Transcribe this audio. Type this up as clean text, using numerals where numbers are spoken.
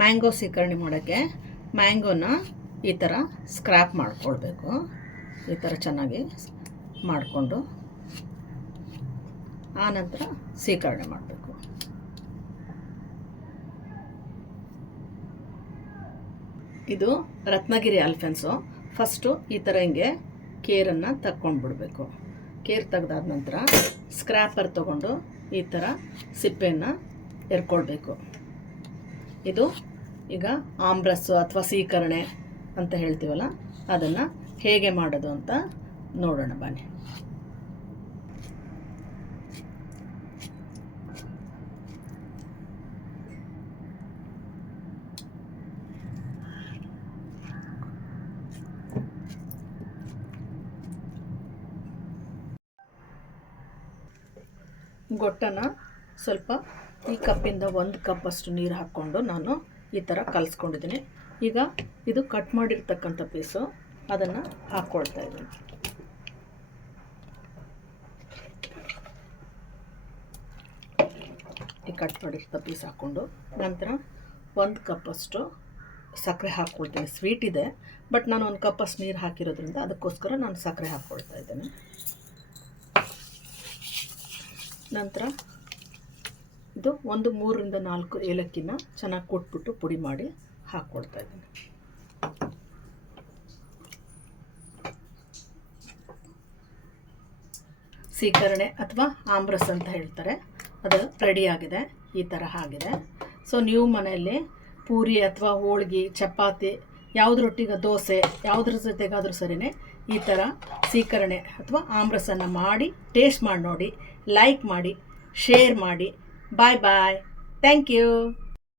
Mango ಸೀಕರಣೆ ಮಾಡೋಕ್ಕೆ ಮ್ಯಾಂಗೋನ ಈ ಥರ ಸ್ಕ್ರ್ಯಾಪ್ ಮಾಡ್ಕೊಳ್ಬೇಕು. ಈ ಥರ ಚೆನ್ನಾಗಿ ಮಾಡಿಕೊಂಡು ಆನಂತರ ಸೀಕರಣೆ ಮಾಡಬೇಕು. ಇದು ರತ್ನಗಿರಿ ಅಲ್ಫೆನ್ಸು. ಫಸ್ಟು ಈ ಥರ ಹಿಂಗೆ ಕೇರನ್ನು ತಕ್ಕೊಂಡ್ಬಿಡ್ಬೇಕು. ಕೇರ್ ತೆಗ್ದಾದ ನಂತರ ಸ್ಕ್ರ್ಯಾಪರ್ ತೊಗೊಂಡು ಈ ಥರ ಸಿಪ್ಪೆಯನ್ನು ಎರ್ಕೊಳ್ಬೇಕು. ಇದು ಈಗ ಆಮ್ರಸ್ಸು ಅಥವಾ ಸೀಕರಣೆ ಅಂತ ಹೇಳ್ತೀವಲ್ಲ, ಅದನ್ನು ಹೇಗೆ ಮಾಡೋದು ಅಂತ ನೋಡೋಣ ಬನ್ನಿ. ಗೊಟ್ಟನ ಸ್ವಲ್ಪ ಈ ಕಪ್ಪಿಂದ 1 ಕಪ್ಪಷ್ಟು ನೀರು ಹಾಕ್ಕೊಂಡು ನಾನು ಈ ಥರ ಕಲಿಸ್ಕೊಂಡಿದ್ದೀನಿ. ಈಗ ಇದು ಕಟ್ ಮಾಡಿರ್ತಕ್ಕಂಥ ಪೀಸು ಅದನ್ನು ಹಾಕ್ಕೊಳ್ತಾ ಇದ್ದೀನಿ. ಈ ಕಟ್ ಮಾಡಿರ್ತ ಪೀಸ್ ಹಾಕ್ಕೊಂಡು ನಂತರ 1 ಕಪ್ಪಷ್ಟು ಸಕ್ಕರೆ ಹಾಕ್ಕೊಳ್ತೀನಿ. ಸ್ವೀಟ್ ಇದೆ, ಬಟ್ ನಾನು 1 ಕಪ್ಪಷ್ಟು ನೀರು ಹಾಕಿರೋದ್ರಿಂದ ಅದಕ್ಕೋಸ್ಕರ ನಾನು ಸಕ್ಕರೆ ಹಾಕ್ಕೊಳ್ತಾ ಇದ್ದೇನೆ. ನಂತರ ಇದು 3 ರಿಂದ 4 ಏಲಕ್ಕಿನ ಚೆನ್ನಾಗಿ ಕೊಟ್ಬಿಟ್ಟು ಪುಡಿ ಮಾಡಿ ಹಾಕ್ಕೊಳ್ತಾ ಇದ್ದೀನಿ. ಸೀಕರಣೆ ಅಥವಾ ಆಮ್ರಸ್ ಅಂತ ಹೇಳ್ತಾರೆ, ಅದು ರೆಡಿಯಾಗಿದೆ. ಈ ಥರ ಆಗಿದೆ. ಸೊ ನೀವು ಮನೆಯಲ್ಲಿ ಪೂರಿ ಅಥವಾ ಹೋಳ್ಗೆ, ಚಪಾತಿ, ಯಾವುದ್ರೊಟ್ಟಿಗೆ ದೋಸೆ, ಯಾವುದ್ರ ಜೊತೆಗಾದರೂ ಸರಿಯೇ ಈ ಥರ ಸೀಕರಣೆ ಅಥವಾ ಆಮ್ರಸನ್ನು ಮಾಡಿ ಟೇಸ್ಟ್ ಮಾಡಿ ನೋಡಿ. ಲೈಕ್ ಮಾಡಿ, ಶೇರ್ ಮಾಡಿ. Bye bye. Thank you.